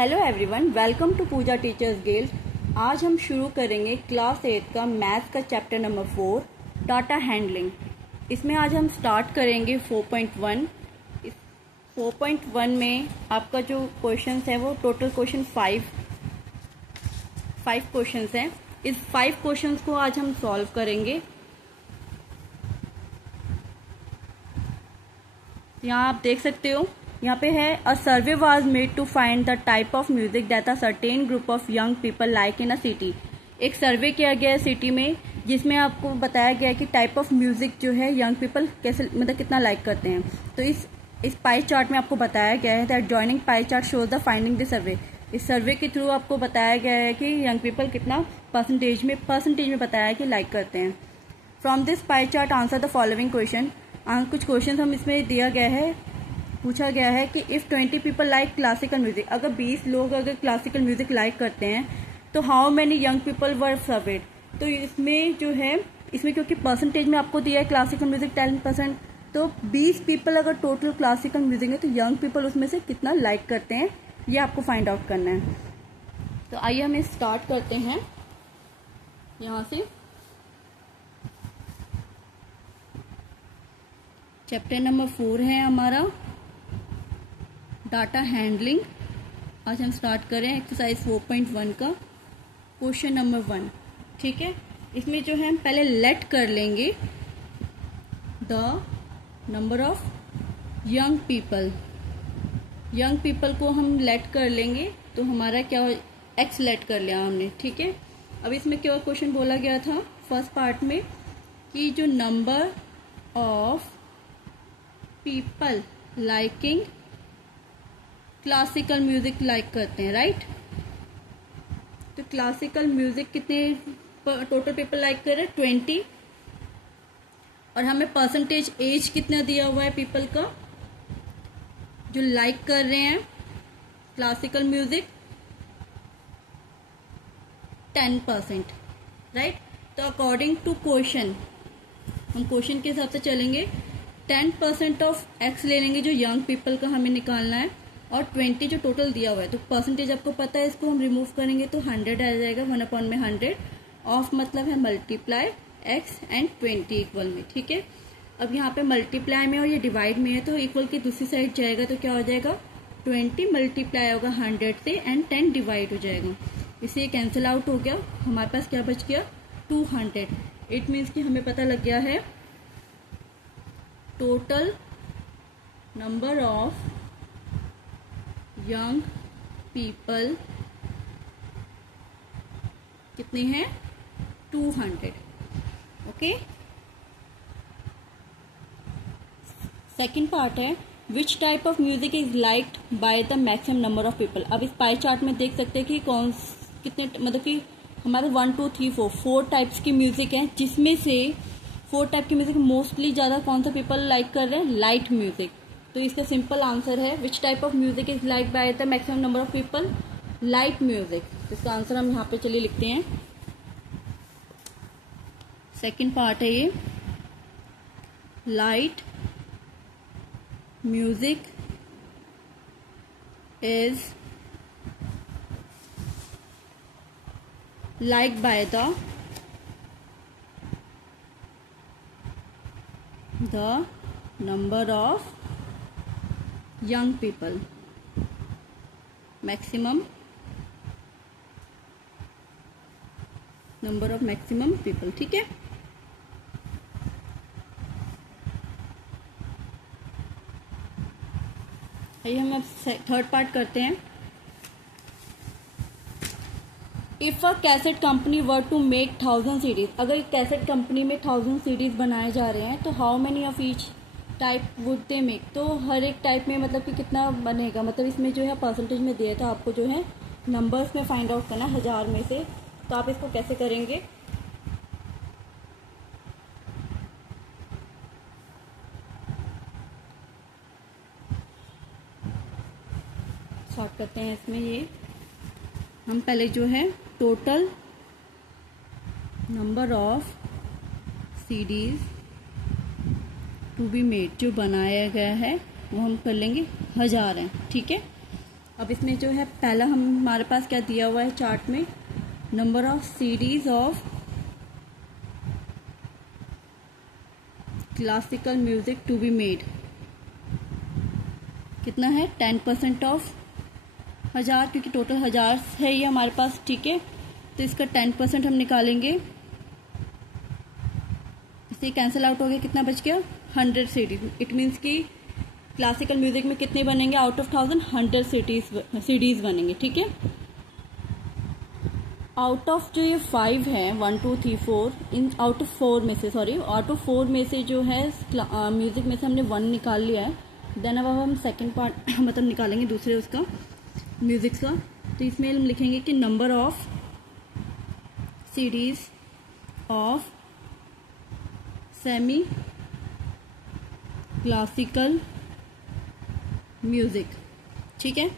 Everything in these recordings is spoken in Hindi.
Hello everyone, welcome to Pooja teachers guild. आज हम शुरू करेंगे क्लास 8 का मैथ्स का चैप्टर नंबर 4 डाटा हैंडलिंग। इसमें आज हम स्टार्ट करेंगे 4.1। इस 4.1 में आपका जो क्वेश्चंस है वो टोटल क्वेश्चन 5 क्वेश्चंस हैं। इस 5 क्वेश्चंस को आज हम सॉल्व करेंगे। यहाँ आप देख सकते हो, यहाँ पे है a survey was made to find the type of music that a certain group of young people like in a city. एक सर्वे किया गया है सिटी में, जिसमें आपको बताया गया है कि टाइप ऑफ म्यूजिक जो है यंग पीपल कैसे मतलब कितना लाइक करते हैं। तो इस पाई चार्ट में आपको बताया गया है that joining pie chart shows the finding the survey. इस सर्वे के थ्रू आपको बताया गया है कि यंग पीपल कितना परसेंटेज में बताया है कि लाइक करते हैं। From this pie chart answer the following question. कुछ क्वेश्चन हम इसमें दिया गया है, पूछा गया है कि if 20 people like classical music, अगर 20 लोग अगर क्लासिकल म्यूजिक लाइक करते हैं तो how many young people were served. तो इसमें जो है, इसमें क्योंकि परसेंटेज में आपको दिया है क्लासिकल म्यूजिक 10%, तो 20 पीपल अगर टोटल क्लासिकल म्यूजिक है तो यंग पीपल उसमें से कितना लाइक करते हैं, ये आपको फाइंड आउट करना है। तो आइए हम स्टार्ट करते हैं यहाँ से। चैप्टर नंबर 4 है हमारा डाटा हैंडलिंग। आज हम स्टार्ट करें एक्सरसाइज 4.1 का क्वेश्चन नंबर 1। ठीक है, इसमें जो है हम पहले लेट कर लेंगे the number of young people. Young people को हम लेट कर लेंगे तो हमारा क्या हो, एक्स लेट कर लिया हमने। ठीक है, अब इसमें क्या क्वेश्चन बोला गया था फर्स्ट पार्ट में कि जो number of people liking classical music like करते हैं, राइट। तो क्लासिकल म्यूजिक कितने टोटल पीपल लाइक कर रहे हैं 20, और हमें परसेंटेज एज कितना दिया हुआ है पीपल का जो लाइक कर रहे हैं क्लासिकल म्यूजिक 10%, राइट। तो अकॉर्डिंग टू क्वेश्चन, हम क्वेश्चन के हिसाब से चलेंगे। 10% ऑफ एक्स ले लेंगे जो यंग पीपल का हमें निकालना है, और 20 जो टोटल दिया हुआ है। तो परसेंटेज आपको पता है, इसको हम रिमूव करेंगे तो 100 आ जाएगा। 1 में 100 ऑफ मतलब है मल्टीप्लाई एक्स एंड 20 इक्वल में। ठीक है, अब यहाँ पे मल्टीप्लाई में और ये डिवाइड में है तो इक्वल की दूसरी साइड जाएगा तो क्या हो जाएगा, 20 मल्टीप्लाई होगा 100 से एंड 10 डिवाइड हो जाएगा। इससे कैंसिल आउट हो गया, हमारे पास क्या बच गया 200। इट मीन्स कि हमें पता लग गया है total number of young people कितने हैं 200। ओके, सेकेंड पार्ट है which type of music is liked by the maximum number of people. अब इस पाई चार्ट में देख सकते हैं कि कौन कितने मतलब कि हमारे 1 2 3 4 टाइप्स की म्यूजिक है, जिसमें से 4 टाइप की म्यूजिक मोस्टली ज्यादा कौन सा पीपल लाइक कर रहे हैं, लाइट म्यूजिक। तो इसका सिंपल आंसर है which type of music is like by the maximum number of people, light music. इसका आंसर हम यहाँ पे चलिए लिखते हैं। सेकंड पार्ट है ये, light music is like by the number of young people, maximum number of maximum people। ठीक है, आइए हम अब थर्ड पार्ट करते हैं। If a cassette company were to make 1000 CDs, अगर एक कैसेट कंपनी में 1000 सीडीज बनाए जा रहे हैं तो how many of each type would they make. तो हर एक टाइप में मतलब कि कितना बनेगा, मतलब इसमें जो है परसेंटेज में दिया, तो आपको जो है नंबर्स में फाइंड आउट करना 1000 में से। तो आप इसको कैसे करेंगे, स्टार्ट करते हैं। इसमें ये हम पहले जो है total number of CDs to be made जो बनाया गया है वो हम कर लेंगे 1000 है। ठीक है, अब इसमें जो है पहला हमारे पास क्या दिया हुआ है चार्ट में, number of series of classical music to be made, कितना है 10% ऑफ 1000, क्योंकि टोटल 1000 है ये हमारे पास, ठीक है। तो इसका 10% हम निकालेंगे, इससे कैंसिल आउट हो गया, कितना बच गया 100 सीडीज। इट मीन्स कि क्लासिकल म्यूजिक में कितने बनेंगे, आउट ऑफ 1000 100 सीडीज बनेंगे, ठीक है। आउट ऑफ जो ये 5 है 1 2 3 4 इन आउट ऑफ 4 में से, सॉरी आउट ऑफ 4 में से जो है म्यूजिक में से हमने 1 निकाल लिया है। देन अब हम सेकंड पार्ट मतलब निकालेंगे दूसरे उसका म्यूजिक का। तो इसमें हम लिखेंगे कि number of series of semi classical music, ठीक है।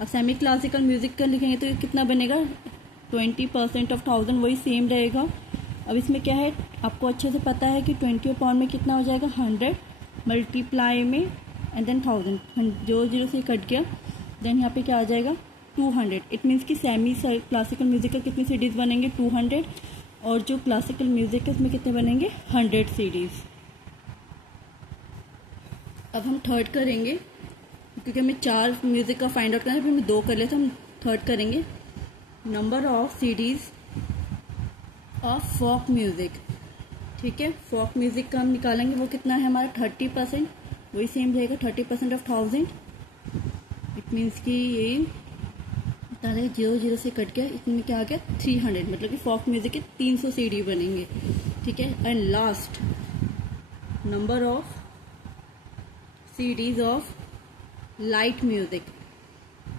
अब सेमी क्लासिकल म्यूजिक का लिखेंगे तो कितना बनेगा 20% ऑफ 1000, वही सेम रहेगा। अब इसमें क्या है, आपको अच्छे से पता है कि 20 अपॉन में कितना हो जाएगा 100 मल्टीप्लाई में एंड देन 1000, जो 0 से कट गया, देन यहाँ पे क्या आ जाएगा 200। इट मीन्स कि सेमी क्लासिकल म्यूजिक का कितनी सीडीज बनेंगे 200, और जो क्लासिकल म्यूजिक है उसमें कितने बनेंगे 100 सीडीज। अब हम थर्ड करेंगे, क्योंकि हमें 4 म्यूजिक का फाइंड आउट करना है, फिर हमें 2 कर ले, तो हम थर्ड करेंगे। Number of CDs of folk music, ठीक है। फोक म्यूजिक का हम निकालेंगे, वो कितना है हमारा 30%, वही सेम रहेगा 30% ऑफ 1000। इट मीन्स कि ये 0 से कट गया, इसमें क्या आ गया 300, मतलब कि फोक म्यूजिक के 300 सीडी बनेंगे, ठीक है। And last number of CDs of light music,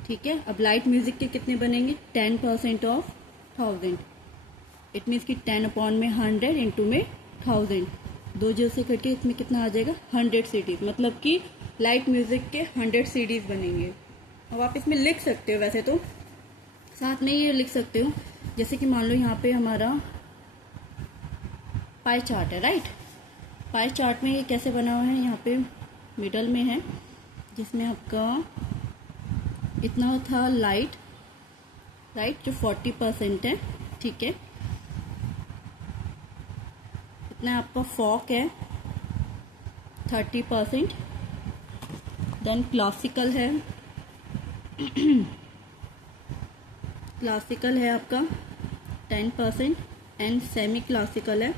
ठीक है। अब लाइट म्यूजिक के कितने बनेंगे 10% ऑफ 1000। इट मीन्स कि 10 अपॉन में 100 इंटू में 1000, 2 0 से कट के इसमें कितना आ जाएगा 100 सीडीज, मतलब कि लाइट म्यूजिक के 100 सीडीज बनेंगे। अब आप इसमें लिख सकते हो, वैसे तो साथ में ये लिख सकते हो, जैसे कि मान लो यहाँ पे हमारा पाई चार्ट है, राइट। पाई चार्ट में ये कैसे बना हुआ है, यहाँ पे मिडल में है, जिसमें आपका इतना था लाइट, राइट, जो 40% है, ठीक है। इतना आपका फॉक है 30%, देन क्लासिकल है क्लासिकल है आपका 10% एंड सेमी क्लासिकल है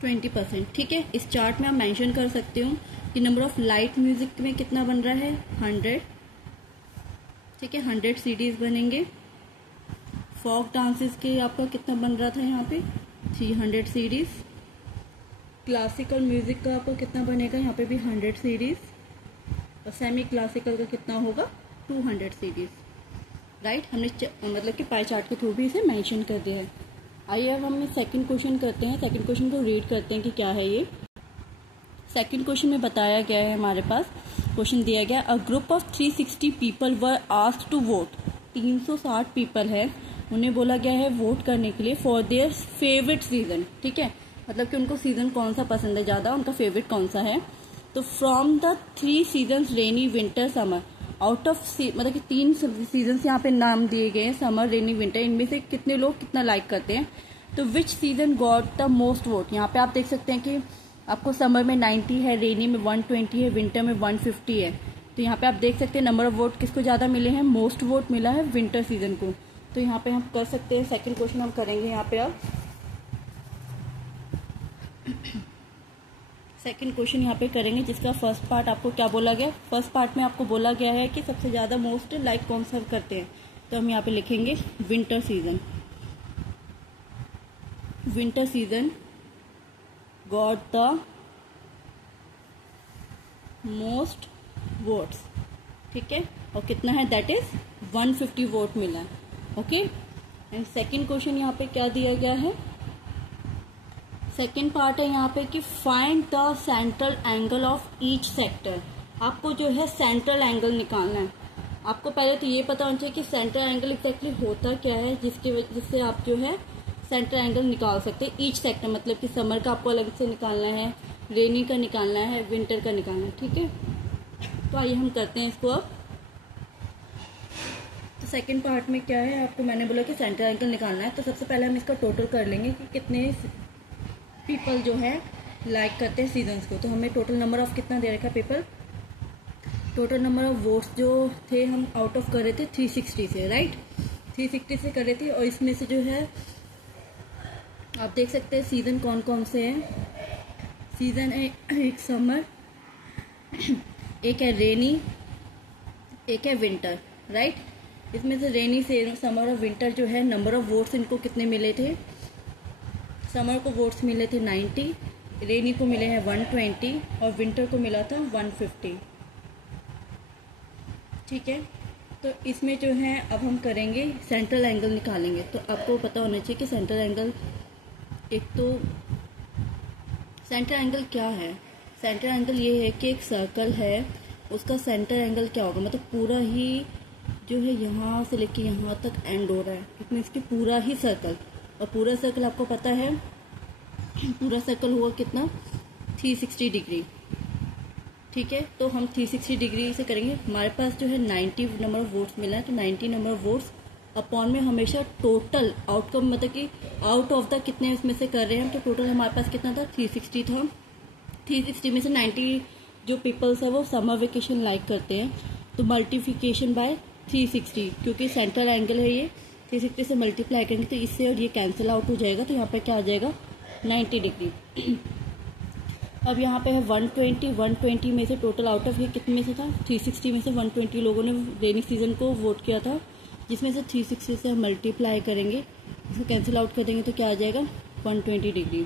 20%, ठीक है। इस चार्ट में आप मेंशन कर सकते हो कि नंबर ऑफ लाइट म्यूजिक में कितना बन रहा है 100, ठीक है, 100 सीडीज बनेंगे। फोक डांसेस के आपका कितना बन रहा था यहाँ पे 300 सीडीज। क्लासिकल म्यूजिक का आपको कितना बनेगा यहाँ पे भी 100 सीडीज, और सेमी क्लासिकल का कितना होगा 200 सीडीज, राइट। हमने मतलब कि पाई चार्ट के थ्रू भी इसे मेंशन कर दिया है। आइए अब हम सेकंड क्वेश्चन करते हैं, सेकंड क्वेश्चन को रीड करते हैं कि क्या है ये। सेकंड क्वेश्चन में बताया गया है, हमारे पास क्वेश्चन दिया गया, a group of 360 people were asked to vote, 360 people है, उन्हें बोला गया है वोट करने के लिए फॉर देयर फेवरेट सीजन, ठीक है, मतलब कि उनको सीजन कौन सा पसंद है ज्यादा, उनका फेवरेट कौन सा है। तो from the 3 seasons rainy winter summer, out of मतलब कि 3 सीजन यहाँ पे नाम दिए गए हैं, समर रेनी विंटर, इनमें से कितने लोग कितना लाइक करते हैं। तो विच season got the most vote, यहाँ पे आप देख सकते हैं कि आपको समर में 90 है, रेनी में 120 है, विंटर में 150 है। तो यहाँ पे आप देख सकते हैं नंबर ऑफ वोट किसको ज्यादा मिले हैं, मोस्ट वोट मिला है विंटर सीजन को। तो यहाँ पे हम कर सकते हैं, सेकंड क्वेश्चन हम करेंगे यहाँ पे। अब सेकंड क्वेश्चन यहाँ पे करेंगे, जिसका फर्स्ट पार्ट आपको क्या बोला गया, फर्स्ट पार्ट में आपको बोला गया है कि सबसे ज्यादा मोस्ट लाइक कौन सा करते हैं। तो हम यहाँ पे लिखेंगे winter season, winter season got the most votes, ठीक है, और कितना है दैट इज 150 वोट मिला है, ओके। एंड सेकंड क्वेश्चन यहाँ पे क्या दिया गया है, सेकंड पार्ट है यहाँ पे कि find the central angle of each sector, आपको जो है सेंट्रल एंगल निकालना है। आपको पहले तो ये पता होना चाहिए कि सेंट्रल एंगल एक्जैक्टली होता क्या है, जिससे आप जो है सेंट्रल एंगल निकाल सकते हैं ईच सेक्टर, मतलब कि समर का आपको अलग से निकालना है, रेनी का निकालना है, विंटर का निकालना है, ठीक है। तो आइए हम करते हैं इसको अब। तो सेकंड पार्ट में क्या है, आपको मैंने बोला कि सेंटर एंगल निकालना है। तो सबसे पहले हम इसका टोटल कर लेंगे कि कितने पीपल जो है लाइक करते हैं सीजन्स को। तो हमें टोटल नंबर ऑफ कितना दे रखा है people, total number of votes जो थे हम आउट ऑफ कर रहे थे 360 से, राइट, 360 से कर रहे थे। और इसमें से जो है आप देख सकते हैं सीज़न कौन कौन से हैं। सीज़न है एक समर, एक है रेनी, एक है विंटर, राइट। इसमें से रेनी से समर और विंटर जो है नंबर ऑफ वोट्स इनको कितने मिले थे। समर को वोट्स मिले थे 90, रेनी को मिले हैं 120 और विंटर को मिला था 150, ठीक है। तो इसमें जो है अब हम करेंगे सेंट्रल एंगल निकालेंगे। तो आपको पता होना चाहिए कि सेंट्रल एंगल, एक तो सेंट्रल एंगल क्या है। सेंट्रल एंगल ये है कि एक सर्कल है, उसका सेंटर एंगल क्या होगा, मतलब पूरा ही जो है यहाँ से लेके यहाँ तक एंड हो रहा है, इतने इसकी पूरा ही सर्कल। और पूरा सर्कल आपको पता है, पूरा सर्कल हुआ कितना 360 डिग्री, ठीक है। तो हम 360 डिग्री से करेंगे। हमारे पास जो है 90 नंबर ऑफ वोट्स मिला है, तो 90 नंबर ऑफ वोट्स अपॉन में हमेशा टोटल आउटकम, मतलब कि आउट ऑफ द कितने इसमें से कर रहे हैं। तो टोटल हमारे पास कितना था 360 था। 360 में से 90 जो पीपल्स है वो समर वेकेशन लाइक करते हैं, तो मल्टीप्लिकेशन बाय 360, क्योंकि सेंट्रल एंगल है ये, 360 से मल्टीप्लाई करेंगे तो इससे और ये कैंसिल आउट हो जाएगा। तो यहाँ पे क्या आ जाएगा 90 डिग्री। अब यहाँ पे है 120 में से टोटल आउट ऑफ ये कितने में से था 360 में से 120 लोगों ने रेनी सीजन को वोट किया था, जिसमें से 360 से हम मल्टीप्लाई करेंगे, इसको कैंसिल आउट कर देंगे तो क्या आ जाएगा 120 डिग्री।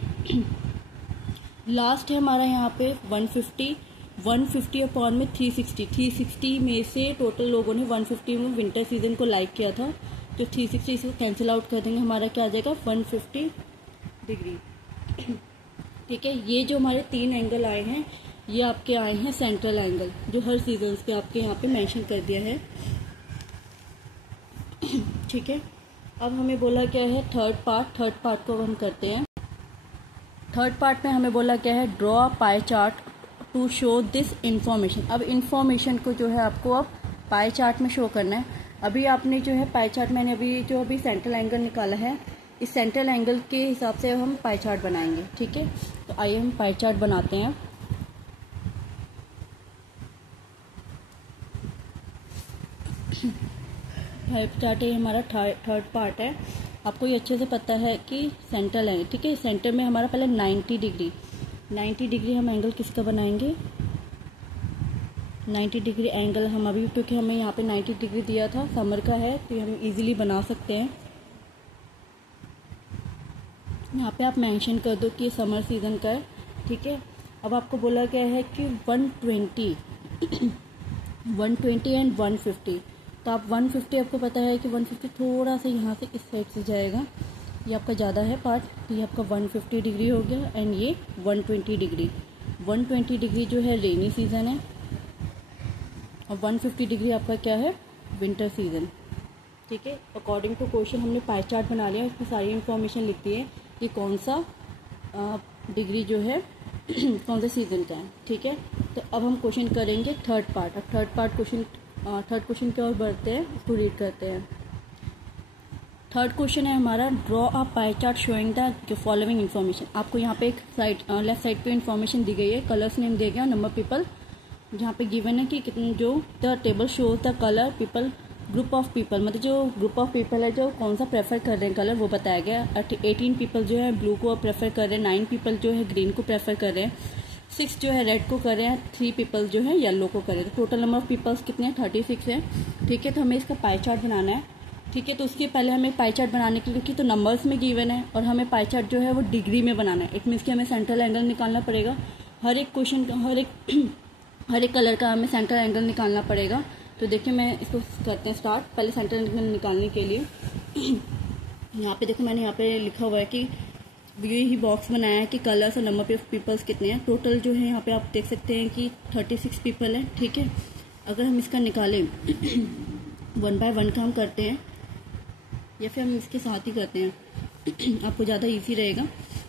लास्ट है हमारा यहाँ पे 150 अपॉन में 360 में से टोटल लोगों ने 150 में विंटर सीजन को लाइक किया था, जो 360 इसको कैंसिल आउट कर देंगे, हमारा क्या आ जाएगा 150 डिग्री, ठीक है। ये जो हमारे 3 एंगल आए हैं ये आपके आए हैं सेंट्रल एंगल, जो हर सीजन के आपके यहाँ पे मेंशन कर दिया है, ठीक है। अब हमें बोला क्या है थर्ड पार्ट को हम करते हैं। थर्ड पार्ट में हमें बोला क्या है draw a pie chart to show this information. अब इंफॉर्मेशन को जो है आपको अब पाई चार्ट में शो करना है। अभी आपने जो है पाई चार्ट, मैंने अभी सेंट्रल एंगल निकाला है, इस सेंट्रल एंगल के हिसाब से हम पाई चार्ट बनाएंगे, ठीक है। तो आइए हम पाई चार्ट बनाते हैं। पाई चार्ट ये हमारा थर्ड पार्ट है। आपको ये अच्छे से पता है कि सेंट्रल है, ठीक है। सेंटर में हमारा पहले 90 डिग्री हम एंगल किसका बनाएंगे, 90 डिग्री एंगल हम अभी, क्योंकि हमें यहाँ पे 90 डिग्री दिया था, समर का है तो हम इजीली बना सकते हैं। यहाँ पे आप मेंशन कर दो कि समर सीजन का है, ठीक है। अब आपको बोला गया है कि 120 एंड 150, तो आप 150 आपको पता है कि 150 थोड़ा सा यहाँ से इस साइड से जाएगा, ये आपका ज़्यादा है पार्ट, तो ये आपका 150 डिग्री हो गया। एंड ये 120 डिग्री जो है रेनी सीजन है, और 150 डिग्री आपका क्या है विंटर सीजन, ठीक है। अकॉर्डिंग टू क्वेश्चन हमने पाई चार्ट बना लिया, उसमें सारी इन्फॉर्मेशन लिख दी है कि कौन सा डिग्री जो है कौन सा सीजन का है, ठीक है। तो अब हम क्वेश्चन करेंगे थर्ड पार्ट। अब थर्ड क्वेश्चन की ओर बढ़ते हैं, उसको रीड करते हैं। थर्ड क्वेश्चन है हमारा draw a pie chart showing the following information. आपको यहाँ पे एक साइड लेफ्ट साइड पे इन्फॉर्मेशन दी गई है, कलर्स नेम दिया गया, नंबर पीपल जहाँ पे गिवन है कि कितने, जो the table shows the colour people group of people, मतलब जो ग्रुप ऑफ पीपल है जो कौन सा प्रेफर कर रहे हैं कलर वो बताया गया। 18 पीपल जो है ब्लू को प्रेफर कर रहे हैं, 9 पीपल जो है ग्रीन को प्रेफर कर रहे हैं, 6 जो है रेड को कर रहे हैं, 3 पीपल जो है येलो को कर रहे हैं। टोटल नंबर ऑफ पीपल्स कितने हैं 36 है, ठीक है। तो हमें इसका पाई चार्ट बनाना है, ठीक है। तो उसके पहले हमें पाई चार्ट बनाने के लिए तो नंबर्स में गिवन है, और हमें पाई चार्ट जो है वो डिग्री में बनाना है। इट मीन्स कि हमें सेंट्रल एंगल निकालना पड़ेगा, हर एक क्वेश्चन हर एक कलर का हमें सेंट्रल एंगल निकालना पड़ेगा। तो देखिए मैं इसको करते हैं स्टार्ट। पहले सेंट्रल एंगल निकालने के लिए यहाँ पे देखो मैंने यहाँ पे लिखा हुआ है कि ये ही बॉक्स बनाया है कि कलर्स और नंबर ऑफ पीपल्स कितने हैं। टोटल जो है यहाँ पे आप देख सकते हैं कि 36 पीपल है, ठीक है। अगर हम इसका निकालें 1 बाय 1 का हम करते हैं या फिर हम इसके साथ ही करते हैं आपको ज़्यादा इजी रहेगा।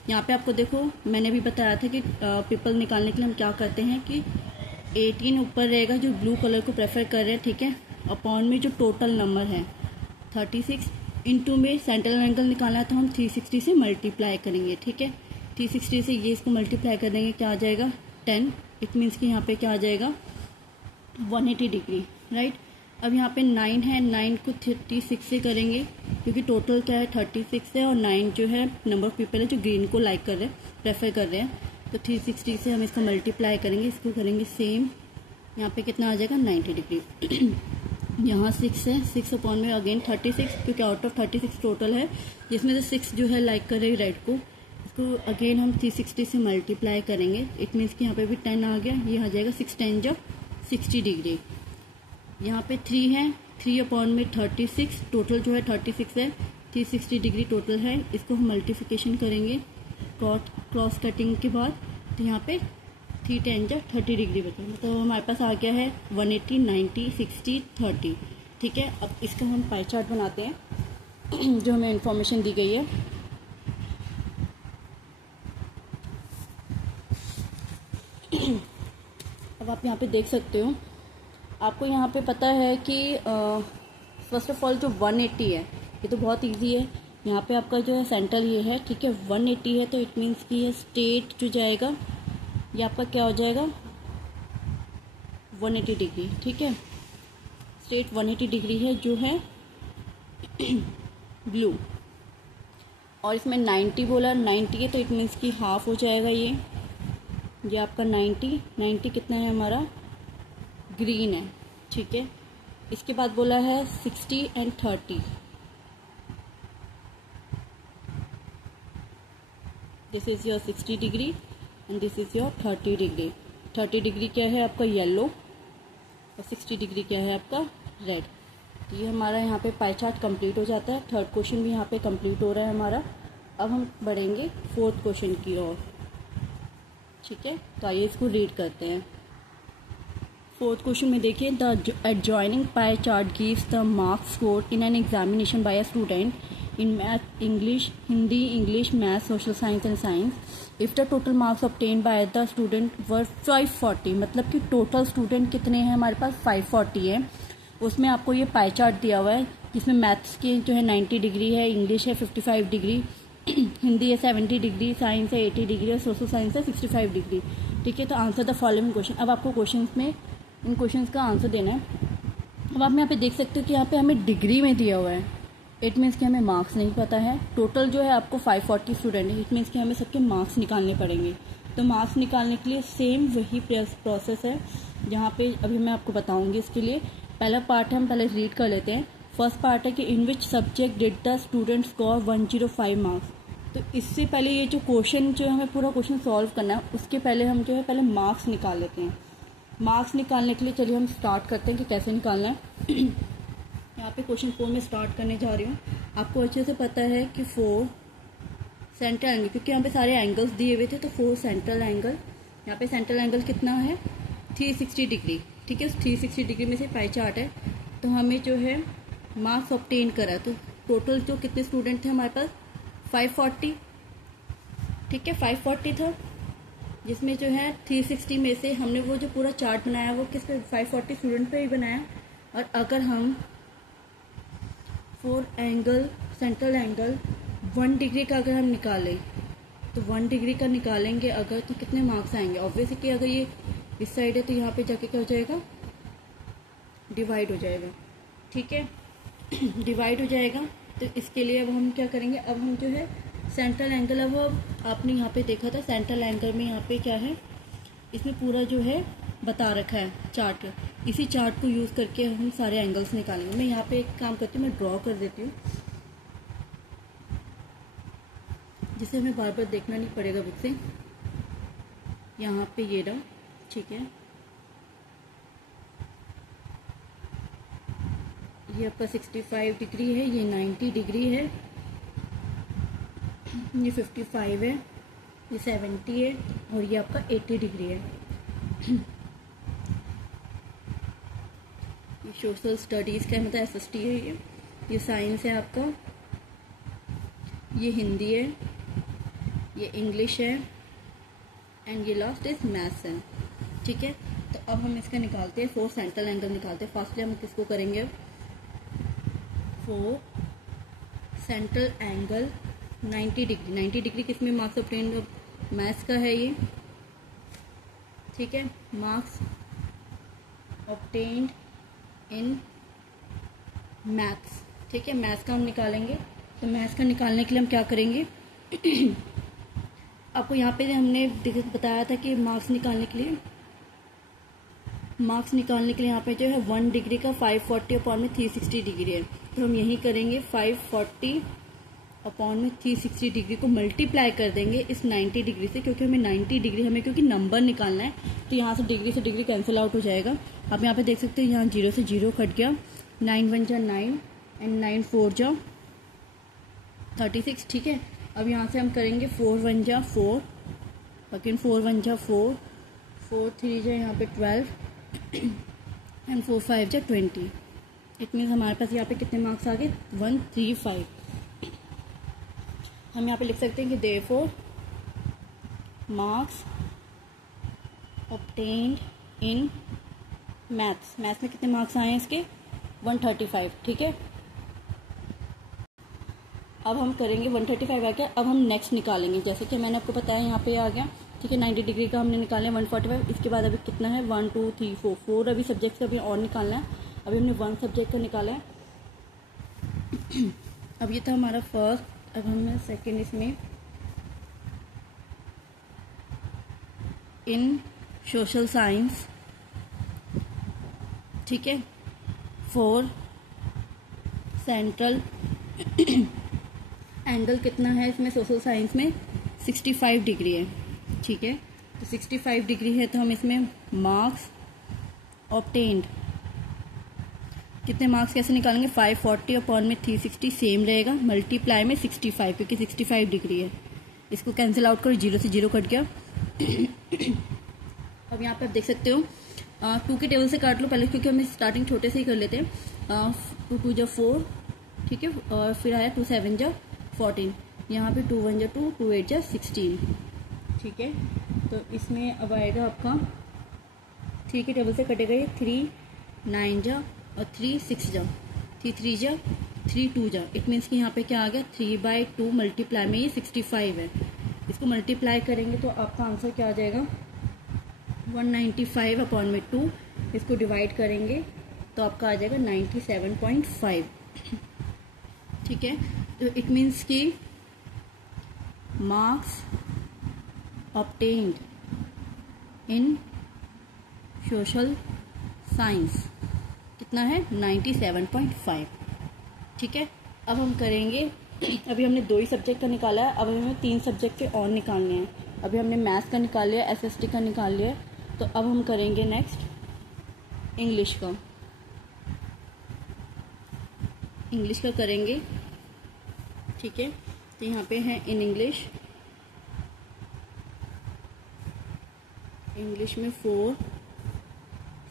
यहाँ पे आपको देखो मैंने भी बताया था कि पीपल निकालने के लिए हम क्या करते हैं कि 18 ऊपर रहेगा, जो ब्लू कलर को प्रेफर कर रहे हैं, ठीक है, अपॉन में जो टोटल नंबर है 36, इनटू में सेंट्रल एंगल निकालना है तो हम 360 से मल्टीप्लाई करेंगे, ठीक है। 360 से ये इसको मल्टीप्लाई कर देंगे, क्या आ जाएगा 10। इट मीन्स कि यहाँ पे क्या आ जाएगा 180 डिग्री, राइट। अब यहाँ पे 9 है, 9 को 36 से करेंगे क्योंकि टोटल क्या है 36 है और 9 जो है नंबर ऑफ पीपल है जो ग्रीन को लाइक कर रहे हैं, प्रेफर कर रहे हैं। तो 360 से हम इसको मल्टीप्लाई करेंगे, इसको करेंगे सेम, यहाँ पे कितना आ जाएगा 90 डिग्री। यहाँ 6 है, 6 अपॉन में अगेन 36 क्योंकि आउट ऑफ 36 टोटल है, जिसमें से 6 जो है लाइक कर रहे हैं रेड को, इसको अगेन हम 360 से मल्टीप्लाई करेंगे। इट मीन्स कि यहाँ पे भी 10 आ गया, ये आ जाएगा 6 10 जो 60 डिग्री। यहाँ पे 3 है, 3 अपॉन में 36, टोटल जो है 36 है, 360 डिग्री टोटल है। इसको हम मल्टीप्लिकेशन करेंगे क्रॉस कटिंग के बाद, तो यहाँ पे 3 10 जा 30 डिग्री बचा, तो हमारे पास आ गया है 180 90 60 30, ठीक है। अब इसका हम पाई चार्ट बनाते हैं जो हमें इंफॉर्मेशन दी गई है। अब आप यहाँ पे देख सकते हो, आपको यहाँ पे पता है कि फर्स्ट ऑफ ऑल जो 180 है ये तो बहुत इजी है। यहाँ पे आपका जो है सेंट्रल ये है, ठीक है, 180 है, तो इट मीन्स कि ये स्टेट जो जाएगा ये आपका क्या हो जाएगा 180 डिग्री, ठीक है। स्टेट 180 डिग्री है जो है ब्लू, और इसमें 90 बोला, 90 है तो इट मीन्स कि हाफ हो जाएगा ये आपका 90 कितना है हमारा ग्रीन है, ठीक है। इसके बाद बोला है 60 and 30, this is your 60 degree and this is your 30 degree. 30 degree क्या है आपका येलो और 60 डिग्री क्या है आपका रेड। तो ये हमारा यहाँ पे पाई चार्ट कंप्लीट हो जाता है। थर्ड क्वेश्चन भी यहाँ पे कंप्लीट हो रहा है हमारा। अब हम बढ़ेंगे फोर्थ क्वेश्चन की ओर, ठीक है। तो आइए इसको रीड करते हैं। फोर्थ क्वेश्चन में देखिए, the adjoining pie chart gives the marks score in an examination by a student in math, English, Hindi, English, math, social science and science if the total marks obtained by the student were 540, मतलब कि टोटल स्टूडेंट कितने हैं हमारे पास 540 है। उसमें आपको ये पाई चार्ट दिया हुआ है जिसमें मैथ्स की जो है 90 डिग्री है, इंग्लिश है 55 डिग्री, हिंदी है 70 डिग्री, साइंस है 80 डिग्री और सोशल साइंस है 65 डिग्री, ठीक है। तो आंसर द फॉलोइंग क्वेश्चन। अब आपको क्वेश्चन में इन क्वेश्चन का आंसर देना है। अब आप यहाँ पे देख सकते हो कि यहाँ पे हमें डिग्री में दिया हुआ है, इट मीन्स कि हमें मार्क्स नहीं पता है। टोटल जो है आपको 540 स्टूडेंट है, इट मीन्स कि हमें सबके मार्क्स निकालने पड़ेंगे। तो मार्क्स निकालने के लिए सेम वही प्रोसेस है जहाँ पे अभी मैं आपको बताऊंगी। इसके लिए पहला पार्ट हम पहले रीड कर लेते हैं। फर्स्ट पार्ट है कि in which subject did the student score 105 marks. तो इससे पहले ये जो क्वेश्चन जो हमें पूरा क्वेश्चन सॉल्व करना है उसके पहले हम जो है पहले मार्क्स निकाल लेते हैं। मार्क्स निकालने के लिए चलिए हम स्टार्ट करते हैं कि कैसे निकालना है। यहाँ पे क्वेश्चन 4 में स्टार्ट करने जा रही हूँ। आपको अच्छे से पता है कि 4 सेंट्रल एंगल, क्योंकि यहाँ पे सारे एंगल्स दिए हुए थे, तो 4 सेंट्रल एंगल, यहाँ पे सेंट्रल एंगल कितना है 360 डिग्री, ठीक है। 360 डिग्री में से पाई चार्ट है, तो हमें जो है मार्क्स ऑब्टेन करा, तो टोटल जो कितने स्टूडेंट थे हमारे पास 540, ठीक है, 540 था, जिसमें जो है 360 में से हमने वो जो पूरा चार्ट बनाया वो किस पे 540 स्टूडेंट पे ही बनाया। और अगर हम 4 एंगल सेंट्रल एंगल 1 डिग्री का अगर हम निकालें तो 1 डिग्री का निकालेंगे अगर, तो कितने मार्क्स आएंगे। ऑब्वियसली कि अगर ये इस साइड है तो यहाँ पे जाके क्या हो जाएगा डिवाइड हो जाएगा, ठीक है, डिवाइड हो जाएगा। तो इसके लिए अब हम क्या करेंगे, अब हम जो है सेंट्रल एंगल, अब आपने यहाँ पे देखा था सेंट्रल एंगल में यहाँ पे क्या है, इसमें पूरा जो है बता रखा है चार्ट। इसी चार्ट को यूज़ करके हम सारे एंगल्स निकालेंगे। मैं यहाँ पे एक काम करती हूँ, मैं ड्रॉ कर देती हूँ जिससे हमें बार बार देखना नहीं पड़ेगा बुक से। यहाँ पे ये रहा, ठीक है, ये आपका 65 डिग्री है, ये 90 डिग्री है, ये 55 है, ये 70 है और ये आपका 80 डिग्री है। ये सोशल स्टडीज़ का मतलब SST है, ये साइंस है आपका, ये हिंदी है, ये इंग्लिश है एंड ये लास्ट इज मैथ्स है। ठीक है, तो अब हम इसका निकालते हैं, 4 सेंट्रल एंगल निकालते हैं। फर्स्टली हम किसको करेंगे, 4 सेंट्रल एंगल 90 डिग्री। 90 डिग्री किस में मार्क्स ऑब्टेन, मैथ्स का है ये। ठीक है, मार्क्स ऑब्टेन्ड इन मैथ्स। ठीक है, मैथ्स का हम निकालेंगे। तो मैथ्स का निकालने के लिए हम क्या करेंगे आपको यहाँ पे हमने बताया था कि मार्क्स निकालने के लिए यहाँ पे जो है 1 डिग्री का 540 अपॉन में 360 डिग्री है। तो हम यही करेंगे, 540 अपॉन में 360 डिग्री को मल्टीप्लाई कर देंगे इस 90 डिग्री से, क्योंकि हमें 90 डिग्री क्योंकि नंबर निकालना है, तो यहाँ से डिग्री कैंसिल आउट हो जाएगा। आप यहाँ पे देख सकते हैं, यहाँ 0 से 0 कट गया, 9 1 जा 9 एंड 9 4 जा 36। ठीक है, अब यहाँ से हम करेंगे 4 1 जा 4, अगेन 4 1 जा 4, 4 3 जा यहाँ पे 12 एंड 4 5 जा 20। इट मीन्स हमारे पास यहाँ पे कितने मार्क्स आ गए, 135। हम यहाँ पे लिख सकते हैं कि therefore marks obtained in maths में कितने मार्क्स आए हैं इसके, 135। ठीक है, अब हम करेंगे 135 आ गया। अब हम नेक्स्ट निकालेंगे, जैसे कि मैंने आपको बताया यहाँ पे आ गया। ठीक है, 90 डिग्री का हमने निकाला है 145। इसके बाद अभी कितना है, 1 2 3 4 अभी सब्जेक्ट का अभी और निकालना है। अभी हमने 1 सब्जेक्ट का निकाला है। अब ये था हमारा फर्स्ट, अब हम सेकेंड इसमें इन सोशल साइंस। ठीक है, 4 सेंट्रल एंगल कितना है इसमें सोशल साइंस में, 65 डिग्री है। ठीक है, तो 65 डिग्री है, तो हम इसमें मार्क्स ऑब्टेन्ड, कितने मार्क्स कैसे निकालेंगे, 540 अपॉन में 360 सेम रहेगा, मल्टीप्लाई में 65 क्योंकि 65 डिग्री है। इसको कैंसिल आउट करो, 0 से 0 कट गया। अब यहाँ पे आप देख सकते हो 2 के टेबल से काट लो पहले, क्योंकि हम स्टार्टिंग छोटे से ही कर लेते हैं। 2 2 जा 4, ठीक है, और फिर आया 2 7 जा 14, यहाँ पे 2 1 जा 2, 2 8 जा 16। ठीक है, तो इसमें अब आएगा आपका 3 के टेबल से कटेगा ये 3 9 जा और 3 6 जा, 3 3 जा 3 2 जा। इट मीन्स कि यहाँ पे क्या आ गया, 3/2 मल्टीप्लाई में ये 65 है। इसको मल्टीप्लाई करेंगे तो आपका आंसर क्या आ जाएगा, 195 अपॉन में 2। इसको डिवाइड करेंगे तो आपका आ जाएगा 97.5। ठीक है, तो इट मीन्स कि मार्क्स ऑब्टेन्ड इन सोशल साइंस कितना है, 97.5। ठीक है, अब हम करेंगे, अभी हमने 2 ही सब्जेक्ट का निकाला है, अब हमें 3 सब्जेक्ट के और निकालने हैं। अभी हमने मैथ्स का निकाल लिया, एसएसटी का निकाल लिया, तो अब हम करेंगे नेक्स्ट इंग्लिश का। इंग्लिश का करेंगे। ठीक है, तो यहाँ पे है इन इंग्लिश में 4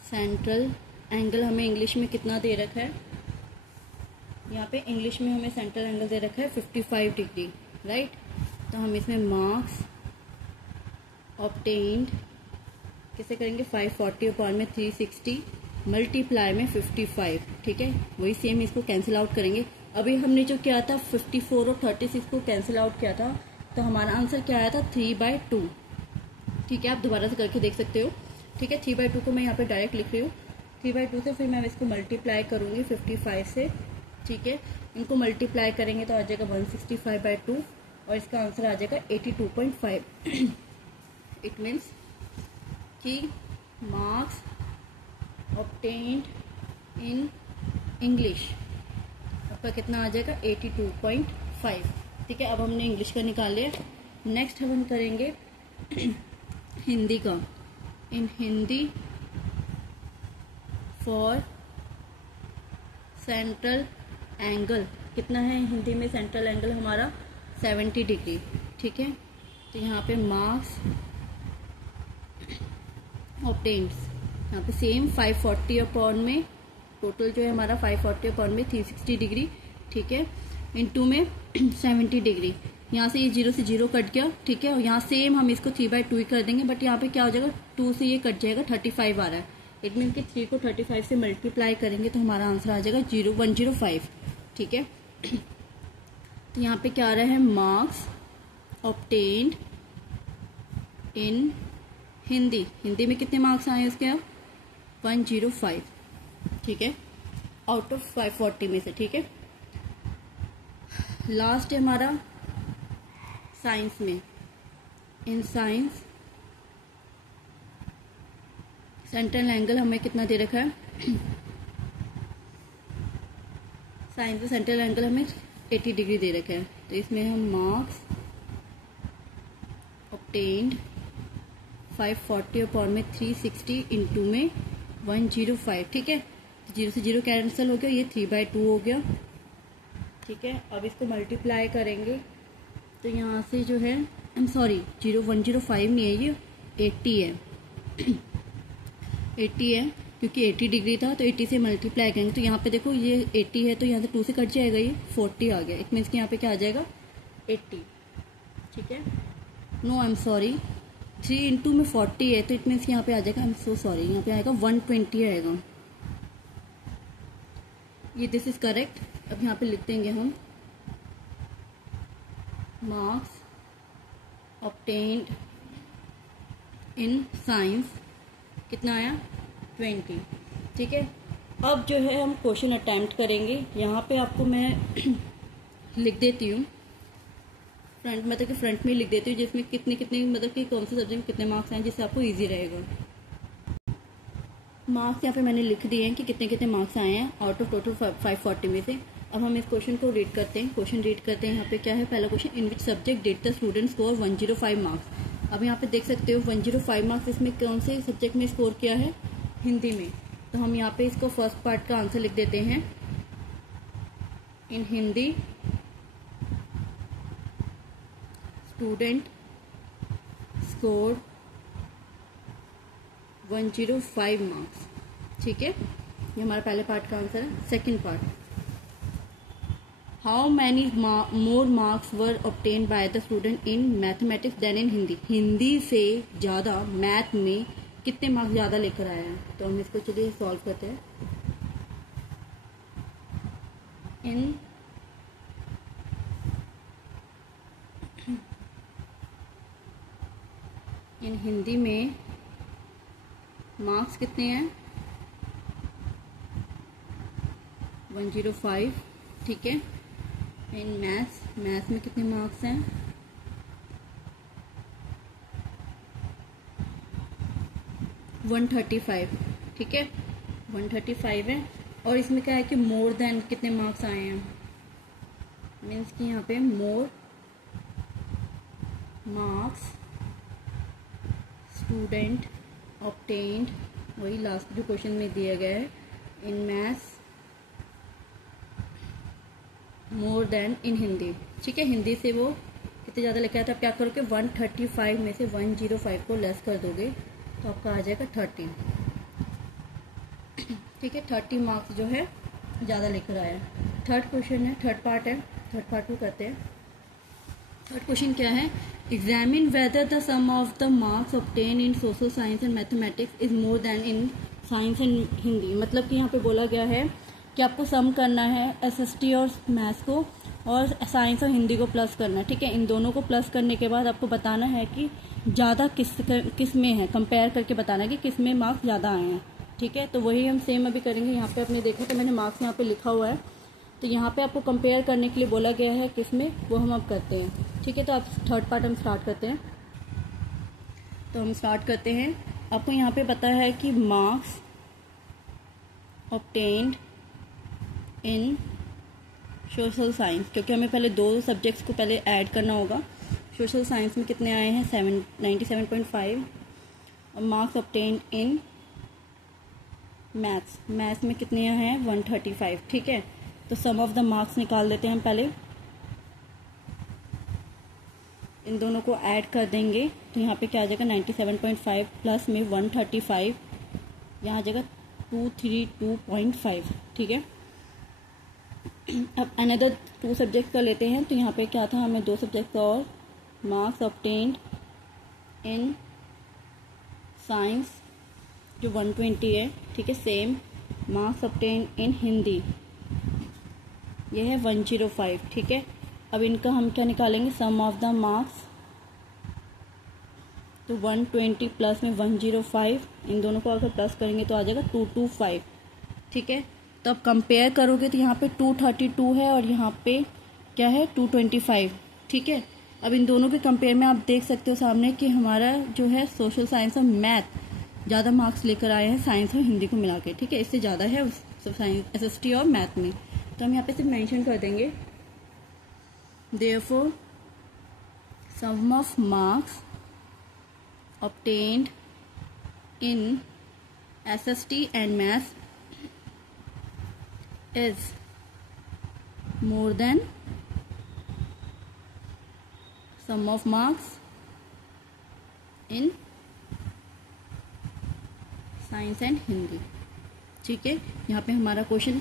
सेंट्रल एंगल, हमें इंग्लिश में कितना दे रखा है, यहाँ पे इंग्लिश में हमें सेंट्रल एंगल दे रखा है 55 डिग्री, राइट। तो हम इसमें मार्क्स ऑब्टेन्ड कैसे करेंगे, 540 अपॉन में 360 मल्टीप्लाई में 55। ठीक है, वही सेम इसको कैंसिल आउट करेंगे। अभी हमने जो किया था 54 और 36 को कैंसिल आउट किया था, तो हमारा आंसर क्या आया था, 3/2। ठीक है, आप दोबारा से करके देख सकते हो। ठीक है, 3/2 को मैं यहाँ पे डायरेक्ट लिख रही हूँ, 3/2 से फिर मैं इसको मल्टीप्लाई करूँगी 55 से। ठीक है, इनको मल्टीप्लाई करेंगे तो आ जाएगा 165/2 और इसका आंसर आ जाएगा 82.5। इट मीन्स कि मार्क्स ऑब्टेन्ड इन इंग्लिश आपका कितना आ जाएगा, 82.5। ठीक है, अब हमने इंग्लिश का निकाल लिया। नेक्स्ट हम करेंगे हिंदी का। इन हिंदी फॉर सेंट्रल एंगल कितना है, हिंदी में सेंट्रल एंगल हमारा 70 डिग्री। ठीक है, तो यहाँ पे मार्क्स ऑब्टेन्ड, यहाँ पे सेम 540 अपॉन में टोटल जो है हमारा 540 अपॉन में 360 डिग्री। ठीक है, इनटू में 70 डिग्री। यहाँ से ये 0 से 0 कट गया, ठीक है। और यहाँ सेम हम इसको 3/2 ही कर देंगे, बट यहाँ पे क्या हो जाएगा, 2 से ये कट जाएगा, 35 आ रहा है। इट मीन कि 3 को 35 से मल्टीप्लाई करेंगे तो हमारा आंसर आ जाएगा 105, ठीक है। तो यहाँ पे क्या आ रहा है, मार्क्स ऑब्टेन्ड इन हिंदी। हिंदी में कितने मार्क्स आए उसके, अब 105, ठीक है, आउट ऑफ 540 में से, ठीक है। लास्ट है हमारा साइंस में। इन साइंस सेंट्रल एंगल हमें कितना दे रखा है, साइंस में सेंट्रल एंगल हमें 80 डिग्री दे रखा है। तो इसमें हम मार्क्स ऑब्टेन्ड 540 अपॉन में 360 इंटू में 105, ठीक है। 0 से 0 कैंसिल हो गया, ये 3/2 हो गया, ठीक है। अब इसको मल्टीप्लाई करेंगे तो यहाँ से जो है, 105 नहीं है, ये 80 है 80 है, क्योंकि 80 डिग्री था तो 80 से मल्टीप्लाई करेंगे। तो यहाँ पे देखो ये 80 है तो यहाँ से 2 से कट जाएगा, ये 40 आ गया। इट मीन्स कि यहाँ पे क्या आ जाएगा, 80, ठीक है। No I am sorry, 3 into में 40 है तो इट मीन्स यहाँ पे आ जाएगा, आई एम सो सॉरी, यहाँ पे आएगा 120 आएगा, ये दिस इज करेक्ट। अब यहाँ पे लिख देंगे हम मार्क्स ऑब्टेन्ड इन साइंस कितना आया, 20, ठीक है। अब जो है हम क्वेश्चन अटेम्प्ट करेंगे। यहाँ पे आपको मैं लिख देती हूँ फ्रंट, मतलब कि फ्रंट में लिख देती हूँ जिसमें कितने कितने, मतलब कि कौन से सब्जेक्ट में कितने मार्क्स आए, जिससे आपको इजी रहेगा। मार्क्स यहाँ पे मैंने लिख दिए हैं कि कितने कितने मार्क्स आए हैं आउट ऑफ टोटल 540 में से। अब हम इस क्वेश्चन को रीड करते हैं। क्वेश्चन रीड करते हैं। यहाँ पे क्या है, पहला question, in which subject did the student score 105 marks. अब यहाँ पे देख सकते हो 105 मार्क्स इसमें कौन से सब्जेक्ट में स्कोर किया है, हिंदी में। तो हम यहाँ पे इसको फर्स्ट पार्ट का आंसर लिख देते हैं, in Hindi student score 105 marks, ठीक है। ये हमारा पहले पार्ट का आंसर है। Second part, how many more marks were obtain by the student in mathematics than in Hindi. Hindi से ज़्यादा मैथ में कितने मार्क्स ज़्यादा लेकर आया है। तो हम इसको चलिए सॉल्व करते हैं। इन हिंदी में मार्क्स कितने हैं, 105, ठीक है। इन मैथ्स में कितने मार्क्स हैं, 135, ठीक है, 135 है। और इसमें क्या है कि मोर देन कितने मार्क्स आए हैं, मीन्स कि यहाँ पे मोर मार्क्स स्टूडेंट ऑब्टेन्ड, वही लास्ट जो क्वेश्चन में दिया गया है, in maths more than in Hindi, ठीक है। हिंदी से वो कितने ज़्यादा लेकर आया, तो आप क्या करोगे, 135 में से 105 को लेस कर दोगे तो आपका आ जाएगा 30, ठीक है। 30 मार्क्स जो है ज़्यादा लेकर आया। थर्ड क्वेश्चन है, थर्ड पार्ट है, थर्ड पार्ट को करते हैं। थर्ड क्वेश्चन क्या है, examine whether the sum of the marks obtain in social science and mathematics is more than in science and Hindi. मतलब कि यहाँ पे बोला गया है कि आपको सम करना है एसएसटी और मैथ्स को, और साइंस और हिंदी को प्लस करना है, ठीक है। इन दोनों को प्लस करने के बाद आपको बताना है कि ज़्यादा किस में है, कंपेयर करके बताना है कि किस में मार्क्स ज़्यादा आए हैं, ठीक है। तो वही हम सेम अभी करेंगे। यहाँ पे आपने देखा तो मैंने मार्क्स यहाँ पे लिखा हुआ है, तो यहाँ पे आपको कंपेयर करने के लिए बोला गया है किस में, वो हम अब करते हैं, ठीक है। तो आप थर्ड पार्ट हम स्टार्ट करते हैं। तो हम स्टार्ट करते हैं। आपको यहाँ पे पता है कि मार्क्स ऑब्टेन्ड इन सोशल साइंस, क्योंकि हमें पहले दो सब्जेक्ट्स को पहले ऐड करना होगा। सोशल साइंस में कितने आए हैं, 97.5, और मार्क्स ऑब्टेन्ड इन मैथ्स में कितने हैं, 135, ठीक है। तो सम ऑफ द मार्क्स निकाल देते हैं हम पहले, इन दोनों को ऐड कर देंगे तो यहाँ पे क्या आ जाएगा, 97.5 प्लस में 135, यहाँ आ जाएगा 232.5, ठीक है। अब अनदर 2 सब्जेक्ट का लेते हैं। तो यहाँ पे क्या था, हमें 2 सब्जेक्ट का और, मार्क्स ऑब्टेन्ड इन साइंस जो 120 है, ठीक है। सेम मार्क्स ऑब्टेन्ड इन हिंदी, ये है 105, ठीक है। अब इनका हम क्या निकालेंगे, सम ऑफ द मार्क्स। तो 120 प्लस में 105, इन दोनों को अगर प्लस करेंगे तो आ जाएगा 225, ठीक है। तो अब कंपेयर करोगे तो यहाँ पे 232 है और यहाँ पे क्या है 225, ठीक है। अब इन दोनों के कंपेयर में आप देख सकते हो सामने कि हमारा जो है सोशल साइंस और मैथ ज़्यादा मार्क्स लेकर आए हैं साइंस और हिंदी को मिला के, ठीक है। इससे ज़्यादा है साइंस SST और मैथ में। तो हम यहाँ पे सिर्फ मेंशन कर देंगे therefore sum of marks obtained in SST and math is more than sum of marks in science and Hindi, ठीक है। यहाँ पे हमारा क्वेश्चन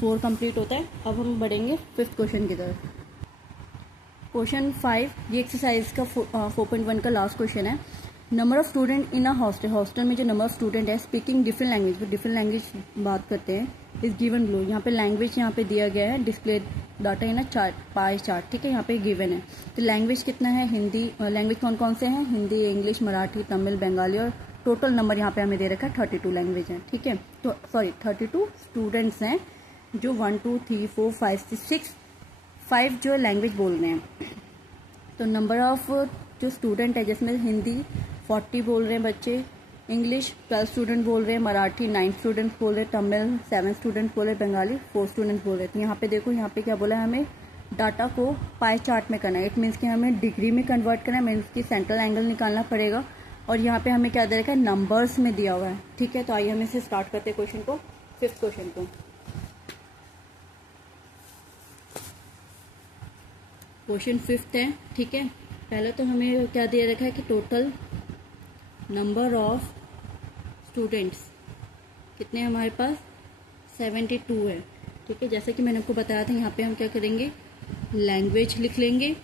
4 कंप्लीट होता है। अब हम बढ़ेंगे 5th क्वेश्चन की तरफ। क्वेश्चन 5 ये एक्सरसाइज का 4.1 का लास्ट क्वेश्चन है। Number of student in a hostel, hostel में जो नंबर ऑफ स्टूडेंट है स्पीकिंग डिफरेंट लैंग्वेज, वो डिफरेंट लैंग्वेज बात करते हैं, इज गिवन बिलो। यहाँ पे लैंग्वेज यहाँ पे दिया गया है, display data in a chart, pie chart, ठीक है। यहाँ पे गिवन है। तो लैंग्वेज कितना है, हिंदी, लैंग्वेज कौन कौन से हैं, हिंदी, इंग्लिश, मराठी, तमिल, बंगाली, और टोटल नंबर यहाँ पे हमें दे रखा है 32 लैंग्वेज हैं, ठीक है। तो सॉरी 32 स्टूडेंट्स हैं जो 1 2 3 4 5 6 5 जो लैंग्वेज बोल रहे हैं। तो नंबर ऑफ जो स्टूडेंट है जिसमें हिंदी 40 बोल रहे हैं बच्चे, इंग्लिश 12 स्टूडेंट बोल रहे हैं, मराठी 9 स्टूडेंट बोल रहे हैं, तमिल 7 स्टूडेंट बोल रहे हैं, बंगाली 4 स्टूडेंट बोल रहे हैं। तो यहाँ पे देखो, यहाँ पे क्या बोला है, हमें डाटा को पाई चार्ट में करना है। इट मीन्स कि हमें डिग्री में कन्वर्ट करना है, मीन्स कि सेंट्रल एंगल निकालना पड़ेगा। और यहाँ पे हमें क्या दे रखा है, नंबर्स में दिया हुआ है, ठीक है। तो आइए हम इसे स्टार्ट करते हैं क्वेश्चन को, 5th क्वेश्चन को। क्वेश्चन 5th है, ठीक है। पहले तो हमें क्या दे रखा है कि टोटल नंबर ऑफ स्टूडेंट्स कितने हमारे पास 72 है, ठीक है। जैसे कि मैंने आपको बताया था, यहाँ पे हम क्या करेंगे, लैंग्वेज लिख लेंगे,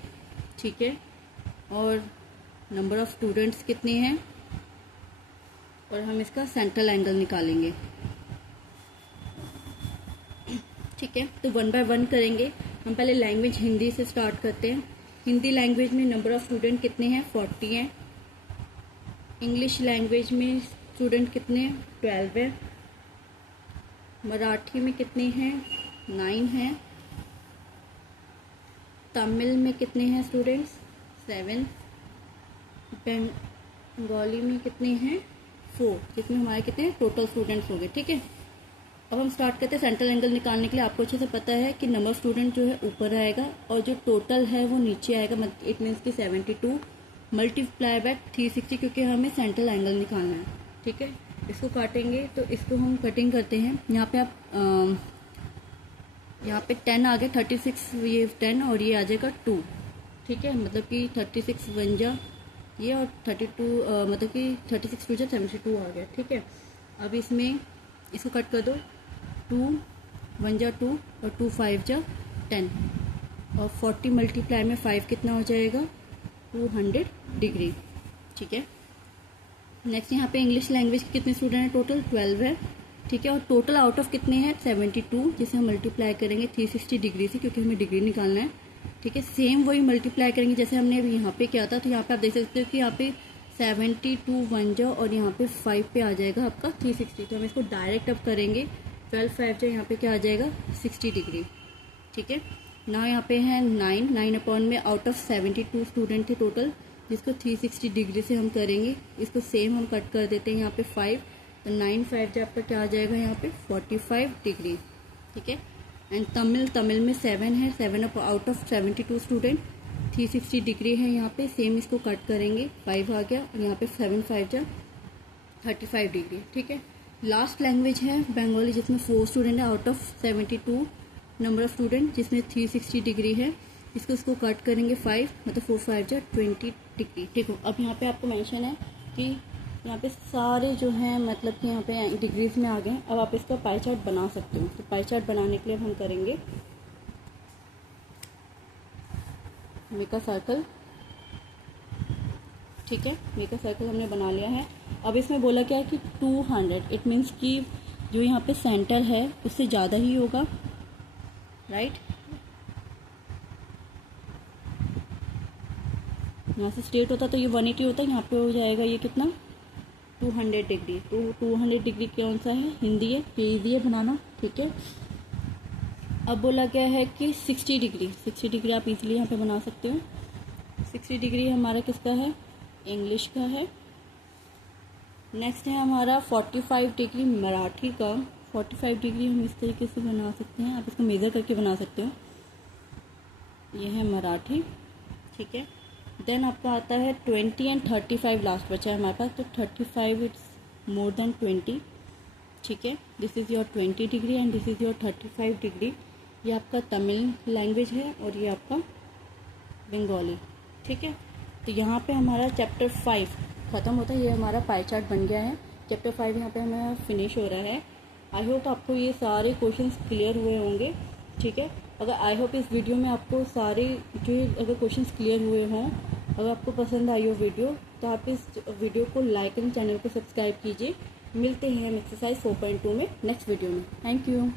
ठीक है, और नंबर ऑफ स्टूडेंट्स कितने हैं, और हम इसका सेंट्रल एंगल निकालेंगे, ठीक है। तो 1 बाय 1 करेंगे। हम पहले लैंग्वेज हिंदी से स्टार्ट करते हैं। हिंदी लैंग्वेज में नंबर ऑफ स्टूडेंट कितने हैं, 40 हैं। इंग्लिश लैंग्वेज में स्टूडेंट कितने, 12 है। मराठी में कितने हैं, 9 हैं। तमिल में कितने हैं स्टूडेंट्स, 7। बंगाली में कितने हैं, 4, जिसमें हमारे कितने टोटल स्टूडेंट्स हो गए, ठीक है। अब हम स्टार्ट करते हैं सेंट्रल एंगल निकालने के लिए। आपको अच्छे से पता है कि नंबर ऑफ स्टूडेंट जो है ऊपर आएगा और जो टोटल है वो नीचे आएगा। इट मीन्स कि 72 मल्टीप्लाई बाय 360, क्योंकि हमें सेंट्रल एंगल निकालना है, ठीक है। इसको काटेंगे तो इसको हम कटिंग करते हैं। यहाँ पे आप यहाँ पे 10 आ गए, 36 ये 10 और ये आ जाएगा 2, ठीक है। मतलब कि 36 1 जा ये और 32 मतलब कि 36 2 जा 72 आ गया, ठीक है। अब इसमें इसको कट कर दो, 2 1 जा 2 और 2 5 जा 10 और 40 मल्टीप्लाई में 5 कितना हो जाएगा, 200 डिग्री, ठीक है। नेक्स्ट यहाँ पे इंग्लिश लैंग्वेज के कितने स्टूडेंट हैं, टोटल 12 है, ठीक है। और टोटल आउट ऑफ कितने हैं, 72, जिसे हम मल्टीप्लाई करेंगे 360 डिग्री से, क्योंकि हमें डिग्री निकालना है, ठीक है। सेम वही मल्टीप्लाई करेंगे जैसे हमने अभी यहाँ पे किया था। तो यहाँ पे आप देख सकते हो कि यहाँ पे 72 1 जा और यहाँ पे 5 पे आ जाएगा आपका 360। तो हम इसको डायरेक्ट अब करेंगे, 12 5 जा यहाँ पे क्या आ जाएगा 60 डिग्री, ठीक है ना। यहाँ पे है 9 अपॉन में आउट ऑफ 72 स्टूडेंट थे टोटल, जिसको 360 डिग्री से हम करेंगे। इसको सेम हम कट कर देते हैं यहाँ पे 5, तो 9 5 जा आपका क्या आ जाएगा यहाँ पे 45 डिग्री, ठीक है। एंड तमिल में 7 है, 7 आउट ऑफ 72 स्टूडेंट, 360 डिग्री है यहाँ पे। सेम इसको कट करेंगे, 5 आ गया और यहाँ पे 7 5 जा 35 डिग्री, ठीक है। लास्ट लैंग्वेज है बंगाली, जिसमें 4 स्टूडेंट है out of 72 number of student, जिसमें 360 डिग्री है। इसको कट करेंगे 5, मतलब 4 5 जा 20 डिग्री, ठीक हो। अब यहाँ पे आपको मेंशन है कि यहाँ पे सारे जो हैं मतलब कि यहाँ पे डिग्रीज में आ गए। अब आप इसका पाई चार्ट बना सकते हो। तो पाई चार्ट बनाने के लिए हम करेंगे मेक अ सर्कल। ठीक है, मेक अ सर्कल हमने बना लिया है। अब इसमें बोला क्या है कि 200, इट मीन्स कि जो यहाँ पे सेंटर है उससे ज़्यादा ही होगा, राइट। यहाँ से स्ट्रेट होता तो ये 180 होता, यहाँ पे हो जाएगा ये कितना 200 डिग्री। तो 200 डिग्री कौन सा है, हिंदी है, ये ईजी है बनाना। ठीक है, अब बोला गया है कि 60 डिग्री, 60 डिग्री आप इजीली यहाँ पे बना सकते हो। 60 डिग्री हमारा किसका है, इंग्लिश का है। नेक्स्ट है हमारा 45 डिग्री मराठी का। 45 डिग्री हम इस तरीके से बना सकते हैं, आप इसको मेज़र करके बना सकते हो। ये है मराठी। ठीक है, देन आपका आता है 20 एंड 35 लास्ट बचा है हमारे पास, तो 35 इट्स मोर देन 20। ठीक है, this is your 20 degree and this is your 35 degree. ये आपका तमिल लैंग्वेज है और ये आपका बंगाली। ठीक है, तो यहाँ पे हमारा चैप्टर 5 ख़त्म होता है। ये हमारा पाई चार्ट बन गया है। चैप्टर 5 यहाँ पे हमारा फिनिश हो रहा है। आई होप आपको ये सारे क्वेश्चंस क्लियर हुए होंगे। ठीक है, अगर आई होप इस वीडियो में आपको सारे जो अगर क्वेश्चंस क्लियर हुए हों, अगर आपको पसंद आई हो वीडियो, तो आप इस वीडियो को लाइक एंड चैनल को सब्सक्राइब कीजिए। मिलते हैं हम एक्सरसाइज 4.2 में नेक्स्ट वीडियो में। Thank you.